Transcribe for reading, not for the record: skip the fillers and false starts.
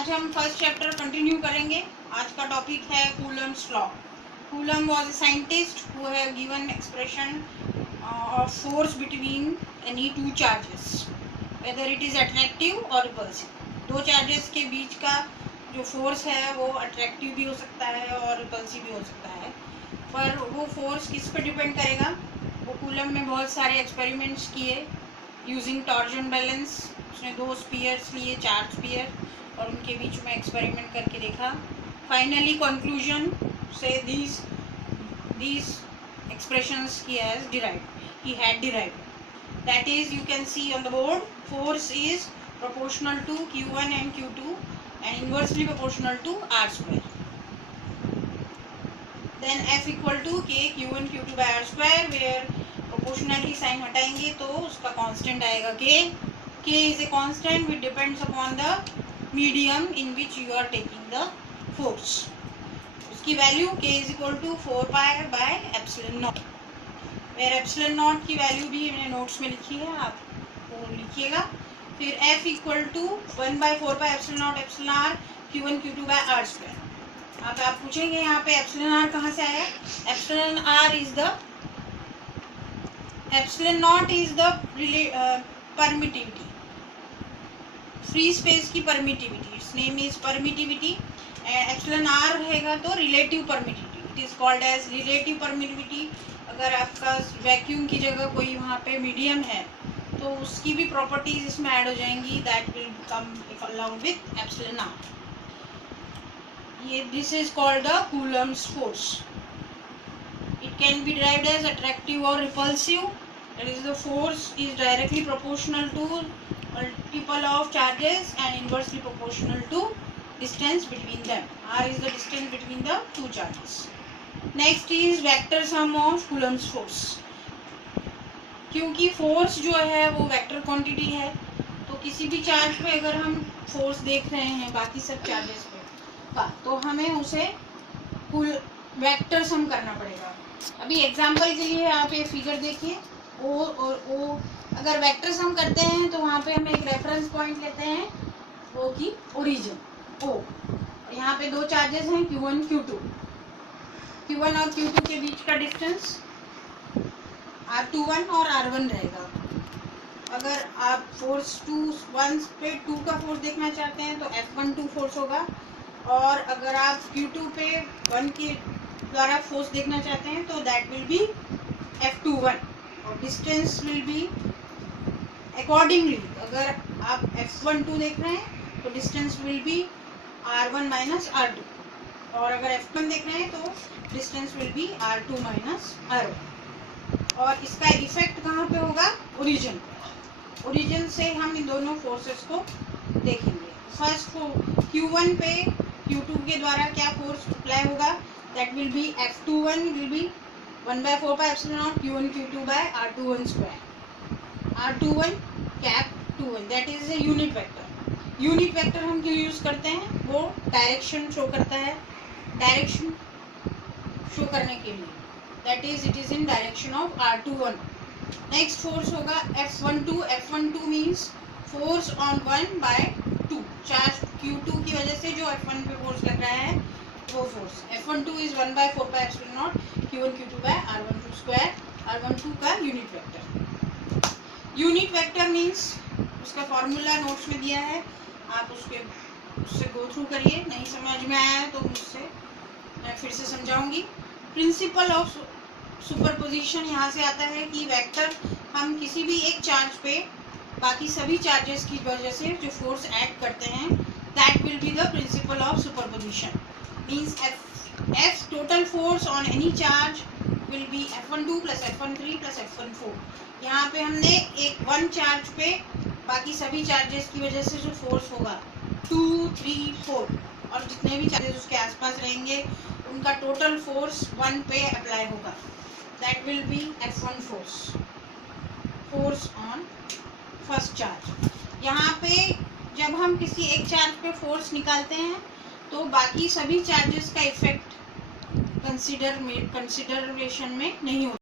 आज हम first chapter continue करेंगे। आज का टॉपिक है Coulomb's law. Coulomb was a scientist who have given expression of force between any two charges whether it is attractive और repulsive. दो charges के बीच का जो फोर्स है वो अट्रैक्टिव भी हो सकता है और रिपल्सिव भी हो सकता है, पर वो फोर्स किस पे डिपेंड करेगा। वो कूलम में बहुत सारे एक्सपेरिमेंट्स किए यूजिंग टॉर्जन बैलेंस। उसने दो स्पीयर्स लिए, चार्ज स्पीयर, और उनके बीच में एक्सपेरिमेंट करके देखा। फाइनली कंक्लूजन से these expressions he had derived. That is, you can see on the board, force is proportional to Q1 and Q2 and inversely proportional to R square. Then F equal to K Q1 Q2 by R square, where proportionality sign हटाएंगे तो उसका constant आएगा K. K is a constant which depends upon the medium in which you are taking the force. उसकी value K is equal to 4 pi by epsilon naught, where epsilon naught की value भी मैंने notes में लिखी है, आप वो लिखिएगा। फिर F equal to 1 by 4 pi epsilon naught epsilon R Q1 Q2 by R square। अब आप पूछेंगे यहाँ पे epsilon R कहाँ से आया। epsilon naught is the permittivity, free space की permittivity. Its name is permittivity. Epsilon R रहेगा तो relative permittivity, it is called as relative permittivity. अगर आपका वैक्यूम की जगह कोई वहाँ पे मीडियम है तो उसकी भी प्रॉपर्टीज इसमें ऐड हो जाएंगी, that will come along with epsilon R. ये this is called the Coulomb's force. It can be derived as attractive और repulsive. That is the force is directly proportional to multiple of charges and inversely proportional to distance between them. R is the distance between the two charges. Next is vector sum of Coulomb's force. क्योंकि force जो है वो vector quantity है, तो किसी भी charge पे अगर हम फोर्स देख रहे हैं बाकी सब चार्जेस पे का, तो हमें उसे कुल वेक्टर सम करना पड़ेगा। अभी एग्जांपल के लिए आप ये फिगर देखिए, ओ और ओ अगर वेक्टर सम करते हैं तो वहाँ पे हम एक रेफरेंस पॉइंट लेते हैं, वो की ओरिजिन ओ। यहाँ पे दो चार्जेस हैं Q1 Q2। Q1 और Q2 के बीच का डिस्टेंस R21 और R1 रहेगा। अगर आप फोर्स 1 पे 2 का फोर्स देखना चाहते हैं तो F12 फोर्स होगा, और अगर आप Q2 पे 1 के द्वारा फोर्स देखना चाहते हैं तो दैट विल बी F21, और डिस्टेंस विल बी अकॉर्डिंगली। अगर आप F12 देख रहे हैं तो distance will be R1 minus R2, और अगर F1 देख रहे हैं तो distance will be R2 minus R1। और इसका इफेक्ट कहाँ पे होगा, ओरिजिन पे। ओरिजिन से हम इन दोनों फोर्सेस को देखेंगे। फर्स्ट Q1 पे Q2 के द्वारा क्या फोर्स अप्लाई होगा, that will be F21 will be 1 by 4 pi epsilon naught Q1 Q2 by R21 square। R21 cap 21, that is a unit vector. Unit vector हम क्यों यूज करते हैं, वो डायरेक्शन शो करता है, डायरेक्शन शो करने के लिए, that is it is in direction of R21। Next force होगा F12। F12 means force on 1 by 2, charge Q2 की वजह से जो F1 पे फोर्स लग रहा है वो force. F12 is 1 by 4 pi epsilon naught Q1 Q2 by R12 square। R12 का unit vector. Unit vector means उसका फॉर्मूला नोट्स में दिया है, आप उससे गो थ्रू करिए। नहीं समझ में आया तो मुझसे मैं फिर से समझाऊंगी। प्रिंसिपल ऑफ सुपरपोजिशन यहाँ से आता है कि वेक्टर हम किसी भी एक चार्ज पे बाकी सभी चार्जेस की वजह से जो फोर्स ऐड करते हैं, that will be the principle of superposition. Means F total force on any charge will be F12 plus F13 plus F14। यहाँ पे हमने एक 1 चार्ज पे बाकी सभी चार्जेस की वजह से जो फोर्स होगा 2, 3, 4 और जितने भी चार्जेस उसके आसपास रहेंगे उनका टोटल फोर्स 1 पे अप्लाई होगा, that will be F1 force on first charge. यहाँ पे जब हम किसी एक चार्ज पे फोर्स निकालते हैं तो बाकी सभी चार्जेस का इफेक्ट कंसिडरेशन में नहीं होता।